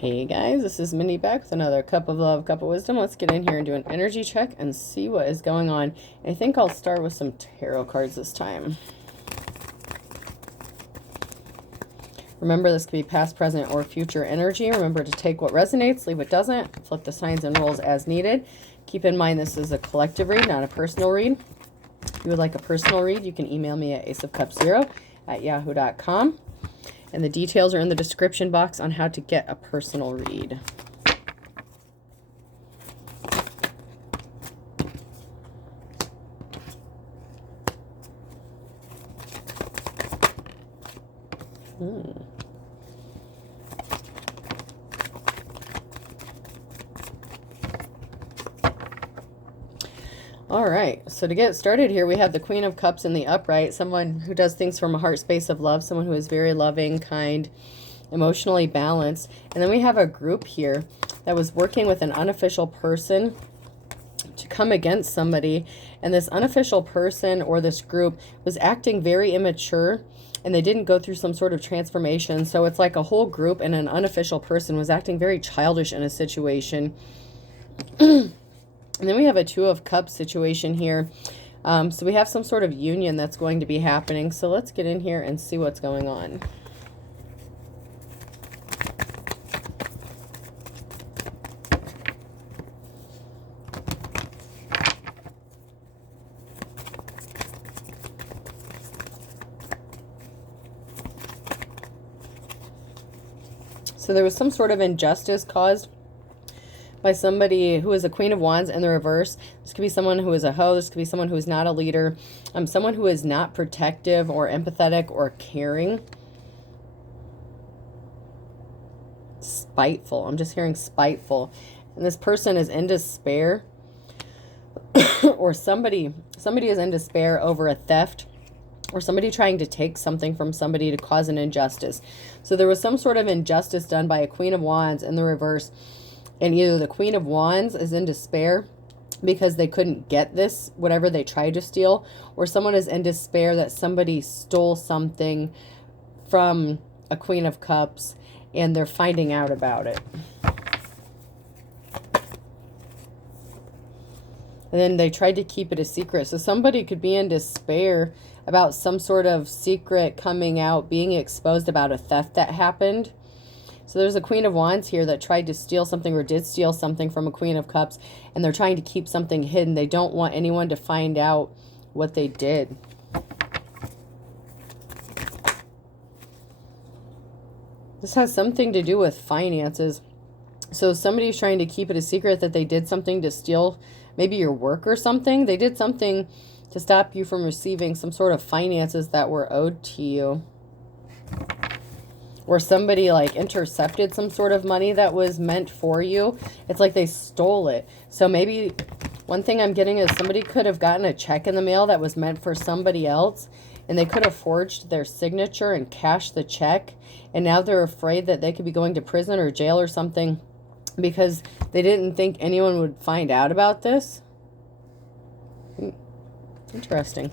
Hey guys, this is Mindy back with another cup of love, cup of wisdom. Let's get in here and do an energy check and see what is going on. I think I'll start with some tarot cards this time. Remember, this could be past, present, or future energy. Remember to take what resonates, leave what doesn't. Flip the signs and rolls as needed. Keep in mind this is a collective read, not a personal read. If you would like a personal read, you can email me at aceofcups0@yahoo.com. And the details are in the description box on how to get a personal read. All right, so to get started here, we have the Queen of Cups in the upright, someone who does things from a heart space of love, someone who is very loving, kind, emotionally balanced. And then we have a group here that was working with an unofficial person to come against somebody. And this unofficial person or this group was acting very immature, and they didn't go through some sort of transformation. So it's like a whole group and an unofficial person was acting very childish in a situation. And then we have a Two of Cups situation here. So we have some sort of union that's going to be happening. So let's get in here and see what's going on. So there was some sort of injustice caused by somebody who is a Queen of Wands in the reverse. This could be someone who is a hoe. This could be someone who is not a leader. Someone who is not protective or empathetic or caring. Spiteful. I'm just hearing spiteful. And this person is in despair. Or somebody is in despair over a theft. Or somebody trying to take something from somebody to cause an injustice. So there was some sort of injustice done by a Queen of Wands in the reverse. And either the Queen of Wands is in despair because they couldn't get this, whatever they tried to steal, or someone is in despair that somebody stole something from a Queen of Cups and they're finding out about it. And then they tried to keep it a secret. So somebody could be in despair about some sort of secret coming out, being exposed about a theft that happened. So there's a Queen of Wands here that tried to steal something or did steal something from a Queen of Cups, and they're trying to keep something hidden. They don't want anyone to find out what they did. This has something to do with finances. So somebody's trying to keep it a secret that they did something to steal maybe your work or something. They did something to stop you from receiving some sort of finances that were owed to you. Or somebody like intercepted some sort of money that was meant for you. It's like they stole it. So maybe one thing I'm getting is somebody could have gotten a check in the mail that was meant for somebody else, and they could have forged their signature and cashed the check, and now they're afraid that they could be going to prison or jail or something because they didn't think anyone would find out about this. Interesting.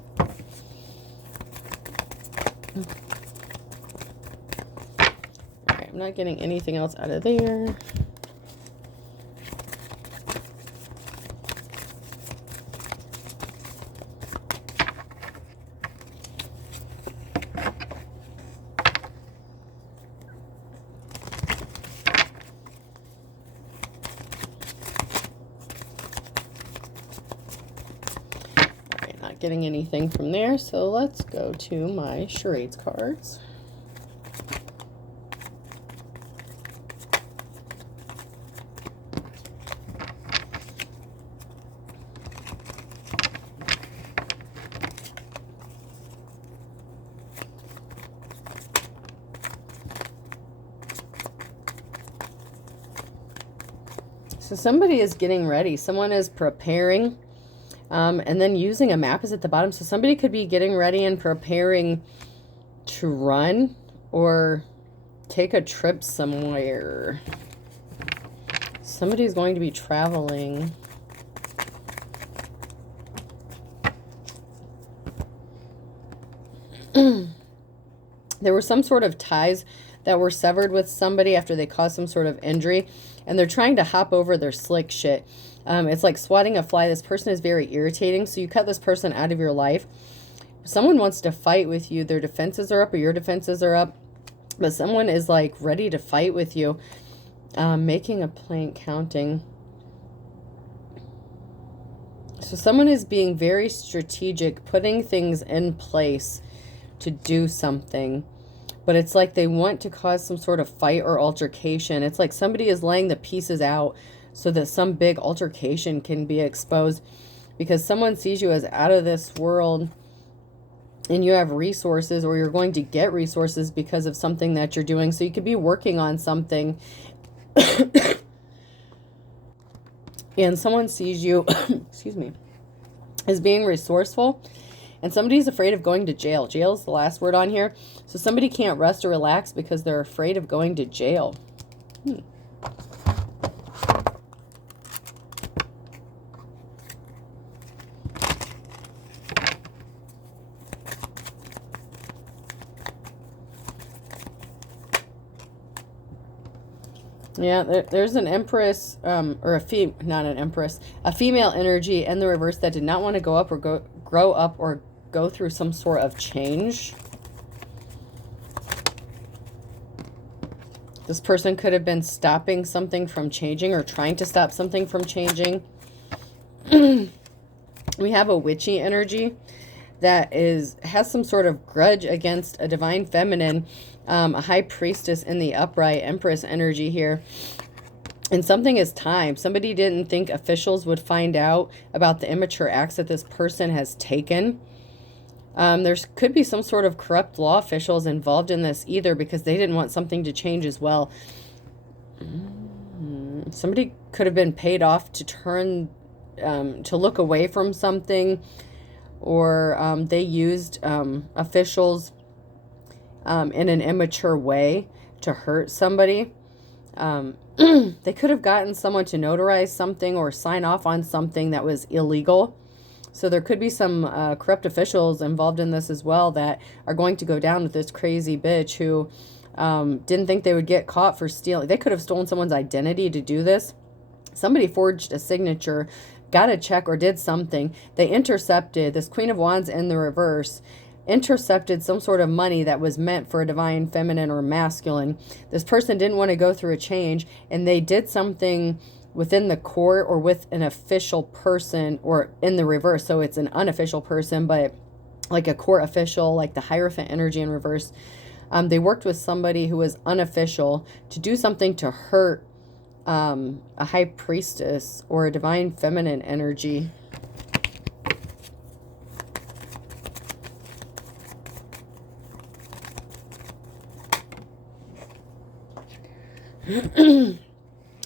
I'm not getting anything else out of there. All right, not getting anything from there. So let's go to my charades cards. So somebody is getting ready. Someone is preparing, and then using a map is at the bottom. So somebody could be getting ready and preparing to run or take a trip somewhere. Somebody's going to be traveling. There were some sort of ties that were severed with somebody after they caused some sort of injury, and they're trying to hop over their slick shit. It's like swatting a fly. This person is very irritating, so you cut this person out of your life. Someone wants to fight with you. Their defenses are up, or your defenses are up, but someone is like ready to fight with you. Making a plank, counting. So someone is being very strategic, putting things in place to do something. But it's like they want to cause some sort of fight or altercation. It's like somebody is laying the pieces out so that some big altercation can be exposed, because someone sees you as out of this world and you have resources, or you're going to get resources because of something that you're doing. So you could be working on something and someone sees you, excuse me, as being resourceful, and somebody's afraid of going to jail. Jail is the last word on here. So somebody can't rest or relax because they're afraid of going to jail. Yeah, there's an empress, or not an empress, a female energy in the reverse that did not want to go up or grow up or go through some sort of change. This person could have been stopping something from changing, or trying to stop something from changing. We have a witchy energy that has some sort of grudge against a divine feminine, a high priestess in the upright, empress energy here. And something is timed. Somebody didn't think officials would find out about the immature acts that this person has taken. There could be some sort of corrupt law officials involved in this either, because they didn't want something to change as well. Somebody could have been paid off to turn, to look away from something, or they used officials in an immature way to hurt somebody. They could have gotten someone to notarize something or sign off on something that was illegal. So there could be some corrupt officials involved in this as well that are going to go down with this crazy bitch who didn't think they would get caught for stealing. They could have stolen someone's identity to do this. Somebody forged a signature, got a check, or did something. They intercepted, this Queen of Wands in the reverse, intercepted some sort of money that was meant for a divine feminine or masculine. This person didn't want to go through a change, and they did something within the court or with an official person, or in the reverse. So it's an unofficial person, but like a court official, like the Hierophant energy in reverse. They worked with somebody who was unofficial to do something to hurt a high priestess or a divine feminine energy.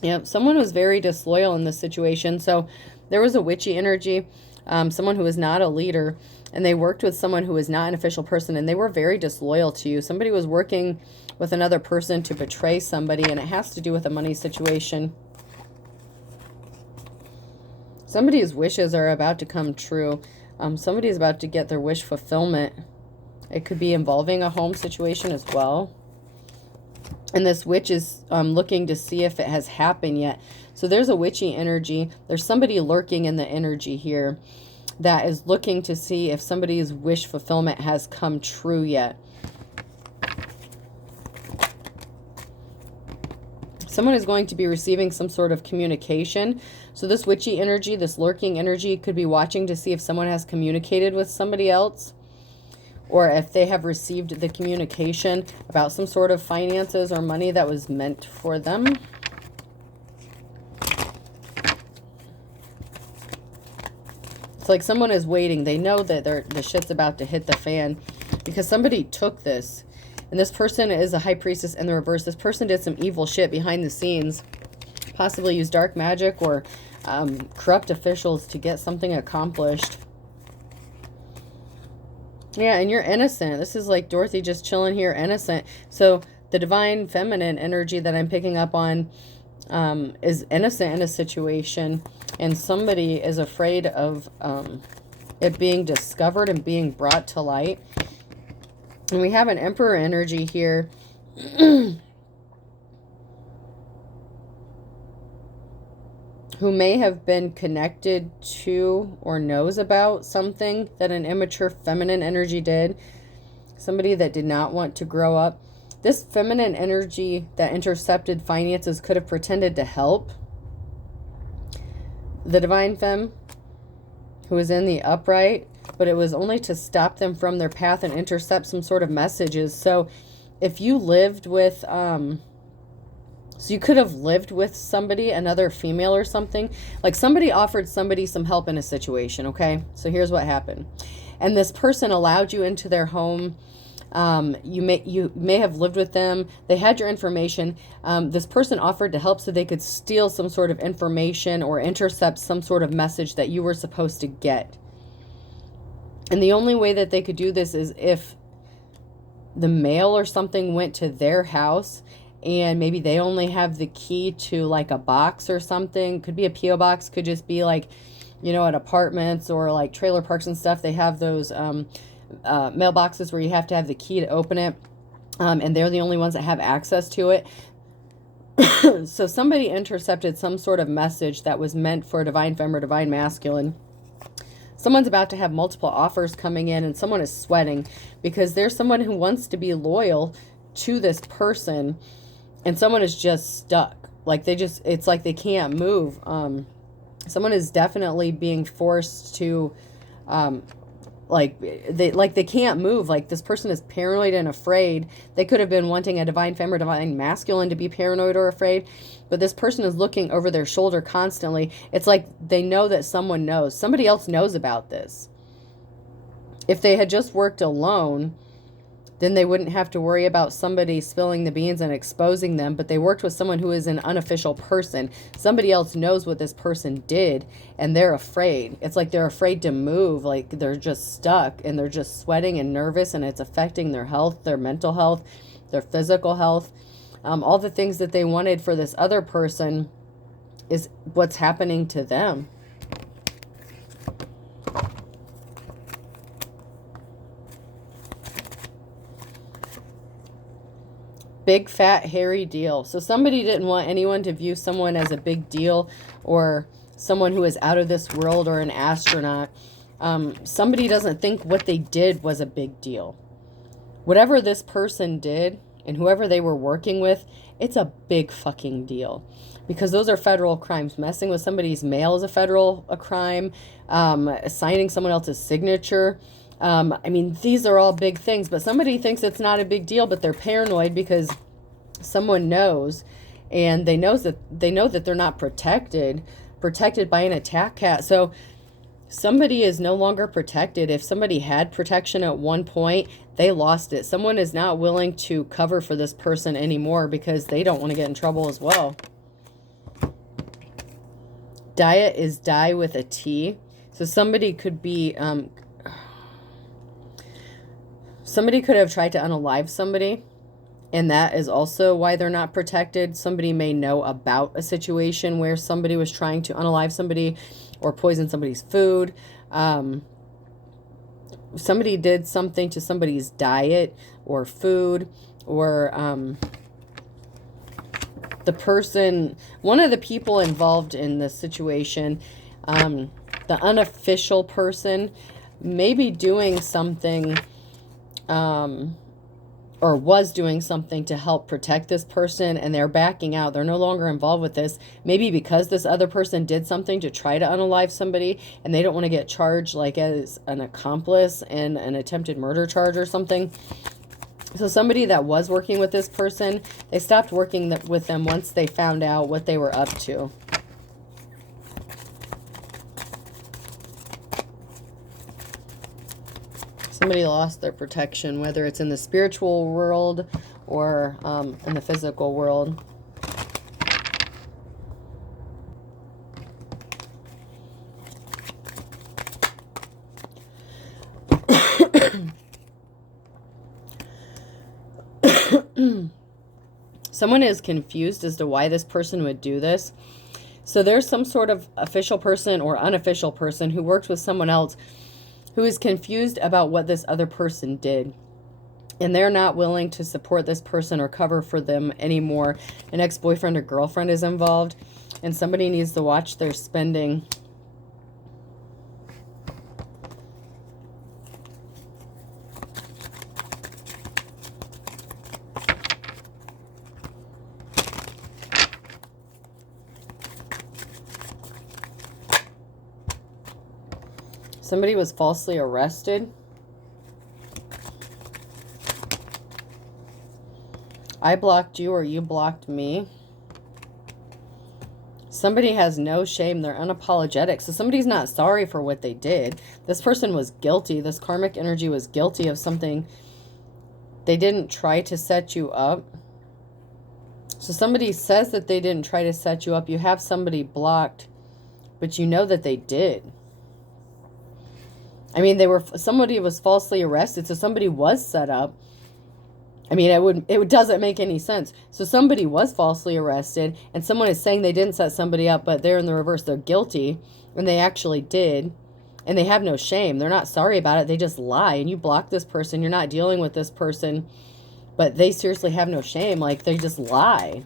Yep, someone was very disloyal in this situation. So there was a witchy energy, someone who was not a leader, and they worked with someone who was not an official person, and they were very disloyal to you. Somebody was working with another person to betray somebody, and it has to do with a money situation. Somebody's wishes are about to come true. Somebody is about to get their wish fulfillment. It could be involving a home situation as well. And this witch is looking to see if it has happened yet. So there's a witchy energy. There's somebody lurking in the energy here that is looking to see if somebody's wish fulfillment has come true yet. Someone is going to be receiving some sort of communication. So this witchy energy, this lurking energy, could be watching to see if someone has communicated with somebody else, or if they have received the communication about some sort of finances or money that was meant for them. It's like someone is waiting. They know that the shit's about to hit the fan because somebody took this. And this person is a high priestess in the reverse. This person did some evil shit behind the scenes. Possibly used dark magic or corrupt officials to get something accomplished. Yeah, and you're innocent. This is like Dorothy just chilling here, innocent. So the divine feminine energy that I'm picking up on is innocent in a situation. And somebody is afraid of it being discovered and being brought to light. And we have an emperor energy here who may have been connected to or knows about something that an immature feminine energy did. Somebody that did not want to grow up. This feminine energy that intercepted finances could have pretended to help the divine femme who was in the upright, but it was only to stop them from their path and intercept some sort of messages. So if you lived with, so you could have lived with somebody, another female or something, like somebody offered somebody some help in a situation, okay? So here's what happened. And this person allowed you into their home. You may have lived with them. They had your information. This person offered to help so they could steal some sort of information or intercept some sort of message that you were supposed to get. And the only way that they could do this is if the mail or something went to their house and maybe they only have the key to like a box or something. Could be a P.O. box, could just be like, you know, at apartments or like trailer parks and stuff. They have those mailboxes where you have to have the key to open it, and they're the only ones that have access to it. So somebody intercepted some sort of message that was meant for divine femme or divine masculine. Someone's about to have multiple offers coming in, and someone is sweating because there's someone who wants to be loyal to this person, and someone is just stuck. Like it's like they can't move. Someone is definitely being forced to they can't move. Like this person is paranoid and afraid. They could have been wanting a divine femme or divine masculine to be paranoid or afraid, but this person is looking over their shoulder constantly. It's like they know that someone knows. Somebody else knows about this. If they had just worked alone, then they wouldn't have to worry about somebody spilling the beans and exposing them. But they worked with someone who is an unofficial person. Somebody else knows what this person did, and they're afraid. It's like they're afraid to move. Like they're just stuck, and they're just sweating and nervous, and it's affecting their health, their mental health, their physical health. All the things that they wanted for this other person is what's happening to them. Big, fat, hairy deal. So somebody didn't want anyone to view someone as a big deal or someone who is out of this world or an astronaut. Somebody doesn't think what they did was a big deal. Whatever this person did and whoever they were working with, it's a big fucking deal. Because those are federal crimes. Messing with somebody's mail is a crime. Signing someone else's signature. I mean, these are all big things, but somebody thinks it's not a big deal, but they're paranoid because someone knows, and they know that they're not protected by an attack cat. So somebody is no longer protected. If somebody had protection at one point, they lost it. Someone is not willing to cover for this person anymore because they don't want to get in trouble as well. Diet is die with a T. So somebody could be, somebody could have tried to unalive somebody, and that is also why they're not protected. Somebody may know about a situation where somebody was trying to unalive somebody or poison somebody's food. Somebody did something to somebody's diet or food, or the person, one of the people involved in the situation, the unofficial person, may be doing something or was doing something to help protect this person, and they're backing out. They're no longer involved with this. Maybe because this other person did something to try to unalive somebody, and they don't want to get charged like as an accomplice in an attempted murder charge or something. So somebody that was working with this person, they stopped working with them once they found out what they were up to. Somebody lost their protection, whether it's in the spiritual world or in the physical world. Someone is confused as to why this person would do this. So there's some sort of official person or unofficial person who works with someone else who is confused about what this other person did. and they're not willing to support this person or cover for them anymore. An ex-boyfriend or girlfriend is involved, and somebody needs to watch their spending. Somebody was falsely arrested. I blocked you or you blocked me. Somebody has no shame. They're unapologetic. So somebody's not sorry for what they did. This person was guilty. This karmic energy was guilty of something. They didn't try to set you up. So somebody says that they didn't try to set you up. You have somebody blocked, but you know that they did. I mean, somebody was falsely arrested, so somebody was set up. I mean, it doesn't make any sense. So somebody was falsely arrested, and someone is saying they didn't set somebody up, but they're in the reverse. They're guilty, and they actually did, and they have no shame. They're not sorry about it. They just lie, and you block this person. You're not dealing with this person, but they seriously have no shame. Like, they just lie.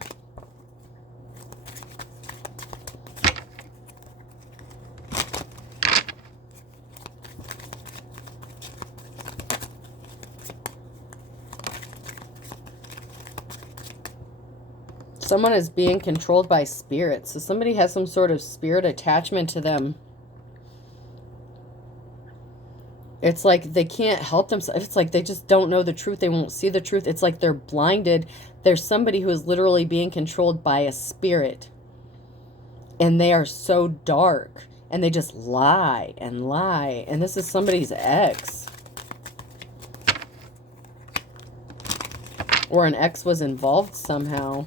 Someone is being controlled by spirits. So somebody has some sort of spirit attachment to them. It's like they can't help themselves. It's like they just don't know the truth. They won't see the truth. It's like they're blinded. There's somebody who is literally being controlled by a spirit. And they are so dark. And they just lie and lie. And this is somebody's ex. Or an ex was involved somehow.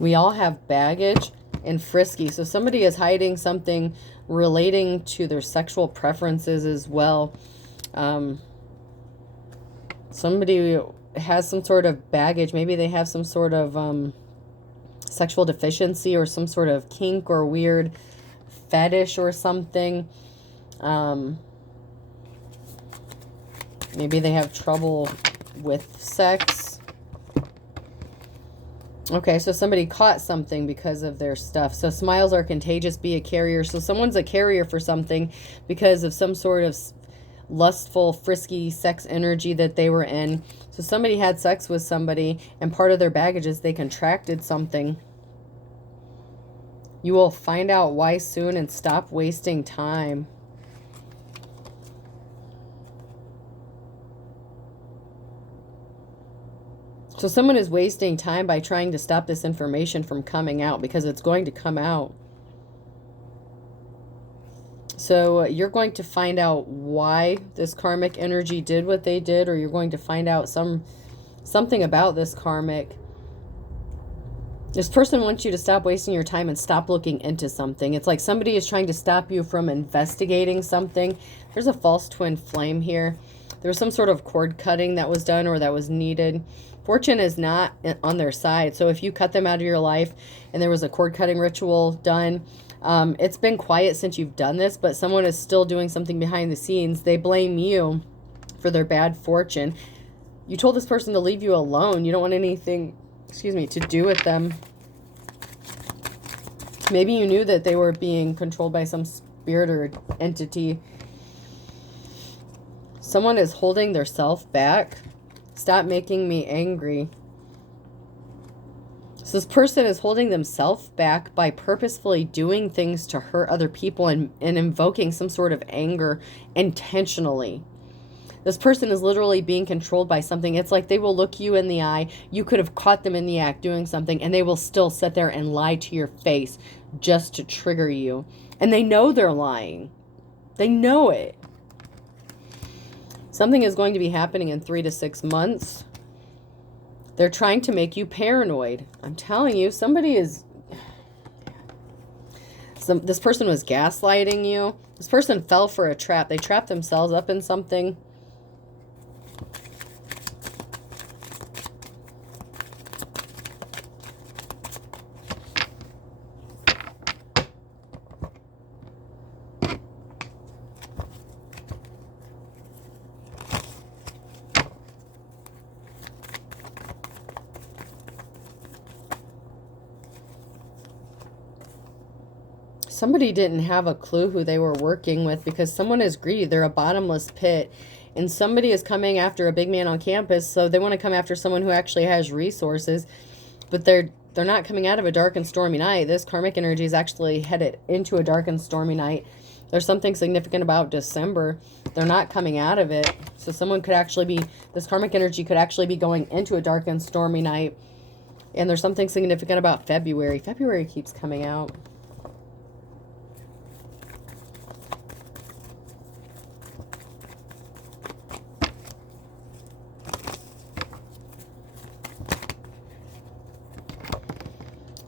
We all have baggage and frisky. So somebody is hiding something relating to their sexual preferences as well. Somebody has some sort of baggage. Maybe they have some sort of sexual deficiency or some sort of kink or weird fetish or something. Maybe they have trouble with sex. Okay, so somebody caught something because of their stuff. So smiles are contagious, be a carrier. So someone's a carrier for something because of some sort of lustful, frisky sex energy that they were in. So somebody had sex with somebody, and part of their baggage is they contracted something. You will find out why soon and stop wasting time. So someone is wasting time by trying to stop this information from coming out because it's going to come out. So you're going to find out why this karmic energy did what they did, or you're going to find out something about this karmic. This person wants you to stop wasting your time and stop looking into something. It's like somebody is trying to stop you from investigating something. There's a false twin flame here. There was some sort of cord cutting that was done or that was needed. Fortune is not on their side. So if you cut them out of your life and there was a cord cutting ritual done, it's been quiet since you've done this, but someone is still doing something behind the scenes. They blame you for their bad fortune. You told this person to leave you alone. You don't want anything, to do with them. Maybe you knew that they were being controlled by some spirit or entity. Someone is holding their self back. Stop making me angry. So this person is holding themselves back by purposefully doing things to hurt other people and invoking some sort of anger intentionally. This person is literally being controlled by something. It's like they will look you in the eye. You could have caught them in the act doing something, and they will still sit there and lie to your face just to trigger you. And they know they're lying. They know it. Something is going to be happening in 3 to 6 months. They're trying to make you paranoid. I'm telling you, this person was gaslighting you. This person fell for a trap. They trapped themselves up in something. somebody didn't have a clue who they were working with, because someone is greedy. They're a bottomless pit. And somebody is coming after a big man on campus, so they want to come after someone who actually has resources. But they're not coming out of a dark and stormy night. This karmic energy is actually headed into a dark and stormy night. There's something significant about December. They're not coming out of it. So someone could actually be, this karmic energy could actually be going into a dark and stormy night. And there's something significant about February. February keeps coming out.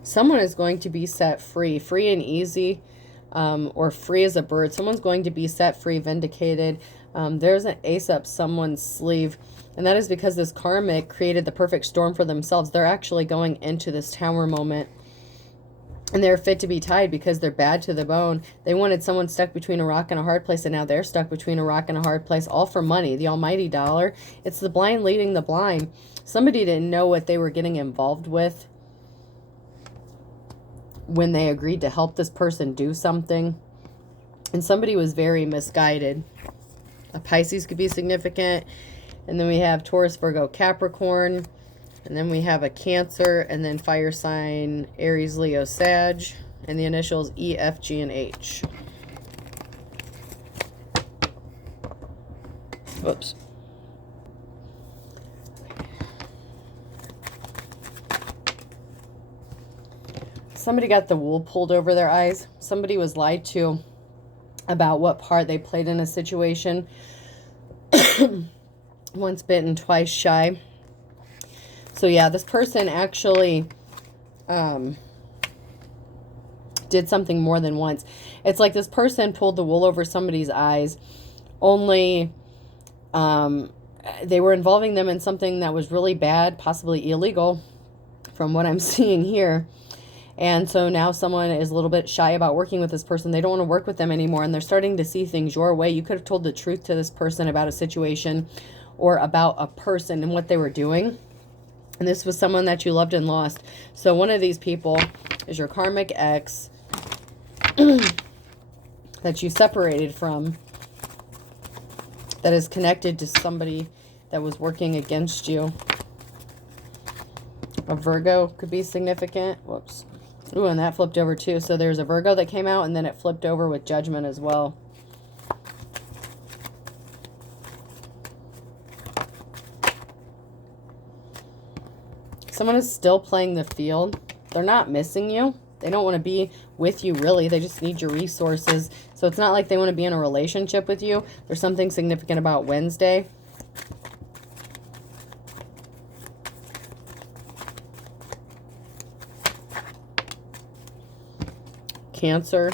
Someone is going to be set free, free and easy, or free as a bird. Someone's going to be set free, vindicated. There's an ace up someone's sleeve, and that is because this karmic created the perfect storm for themselves. They're actually going into this tower moment, and they're fit to be tied because they're bad to the bone. They wanted someone stuck between a rock and a hard place, and now they're stuck between a rock and a hard place, all for money, the almighty dollar. It's the blind leading the blind. Somebody didn't know what they were getting involved with when they agreed to help this person do something. And somebody was very misguided. A Pisces could be significant. And then we have Taurus, Virgo, Capricorn. And then we have a Cancer. And then fire sign, Aries, Leo, Sag. And the initials E, F, G, and H. Whoops. Somebody got the wool pulled over their eyes. Somebody was lied to about what part they played in a situation. Once bitten, twice shy. So yeah, this person actually did something more than once. It's like this person pulled the wool over somebody's eyes, only they were involving them in something that was really bad, possibly illegal, from what I'm seeing here. And so now someone is a little bit shy about working with this person. They don't want to work with them anymore, and they're starting to see things your way. You could have told the truth to this person about a situation or about a person and what they were doing. And this was someone that you loved and lost. So one of these people is your karmic ex that you separated from, that is connected to somebody that was working against you. A Virgo could be significant. Whoops. Ooh, and that flipped over too. So there's a Virgo that came out, and then it flipped over with Judgment as well. Someone is still playing the field. They're not missing you. They don't want to be with you, really. They just need your resources. So it's not like they want to be in a relationship with you. There's something significant about Wednesday. Cancer.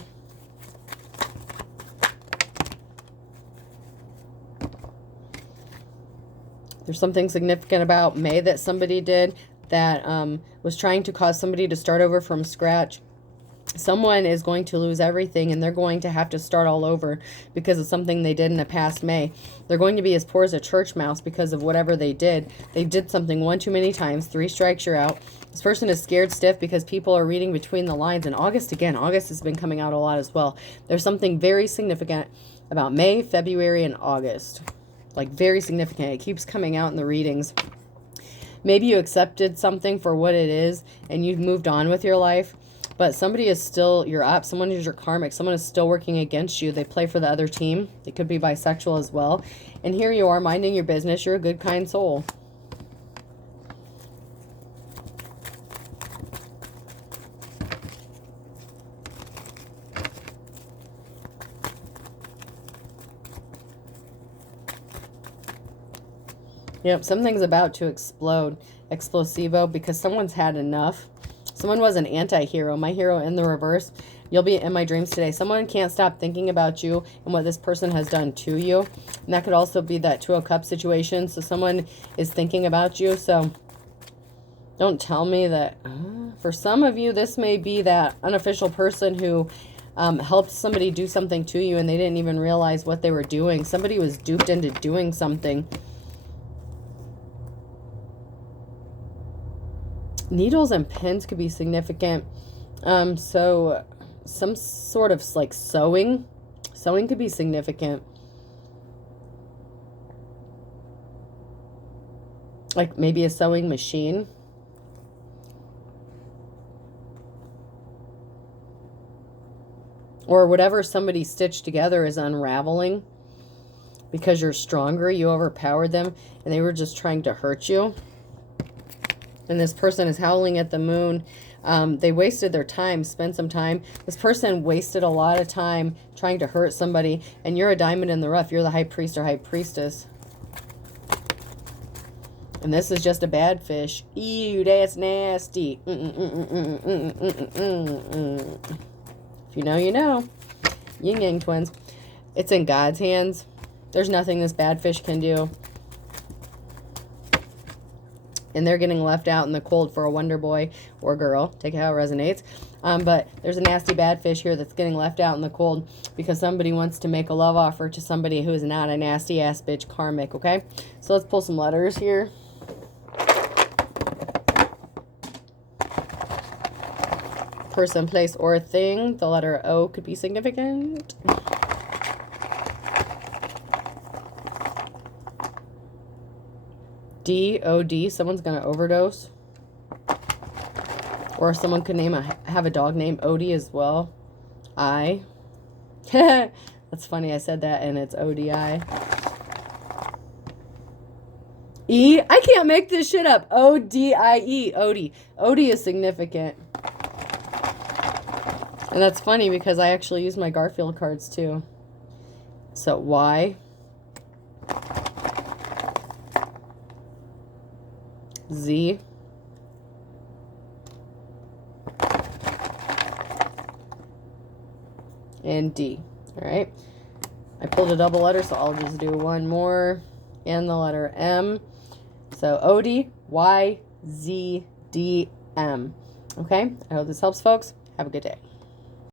There's something significant about May that somebody did that was trying to cause somebody to start over from scratch. Someone is going to lose everything, and they're going to have to start all over because of something they did in the past May. They're going to be as poor as a church mouse because of whatever they did. They did something one too many times. 3 strikes, you're out. This person is scared stiff because people are reading between the lines. And August, again, August has been coming out a lot as well. There's something very significant about May, February, and August. Like, very significant. It keeps coming out in the readings. Maybe you accepted something for what it is and you've moved on with your life. But somebody is still your op. Someone is your karmic. Someone is still working against you. They play for the other team. They could be bisexual as well. And here you are minding your business. You're a good, kind soul. Yep, something's about to explode. Explosivo, because someone's had enough. Someone was an anti-hero. My hero in the reverse. You'll be in my dreams today. Someone can't stop thinking about you and what this person has done to you. And that could also be that Two of Cups situation. So someone is thinking about you. So don't tell me that. For some of you, this may be that unofficial person who helped somebody do something to you and they didn't even realize what they were doing. Somebody was duped into doing something. Needles and pins could be significant. So some sort of like sewing. Sewing could be significant. Like maybe a sewing machine. Or whatever somebody stitched together is unraveling because you're stronger. You overpowered them and they were just trying to hurt you. And this person is howling at the moon. They wasted their time, spent some time. This person wasted a lot of time trying to hurt somebody. And you're a diamond in the rough. You're the high priest or high priestess. And this is just a bad fish. Ew, that's nasty. If you know, you know. Yin Yang twins. It's in God's hands. There's nothing this bad fish can do. And they're getting left out in the cold for a wonder boy or girl. Take it how it resonates. But there's a nasty bad fish here that's getting left out in the cold because somebody wants to make a love offer to somebody who is not a nasty ass bitch karmic, okay? So let's pull some letters here. Person, place, or thing. The letter O could be significant. D, O-D, someone's going to overdose. Or someone could have a dog named Odie as well. I. That's funny, I said that and it's O-D-I. E, I can't make this shit up. O-D-I-E, Odie. Odie is significant. And that's funny because I actually use my Garfield cards too. So Y. Z. And D. All right. I pulled a double letter, so I'll just do one more. And the letter M. So O-D, Y, Z, D, M. Okay. I hope this helps, folks. Have a good day.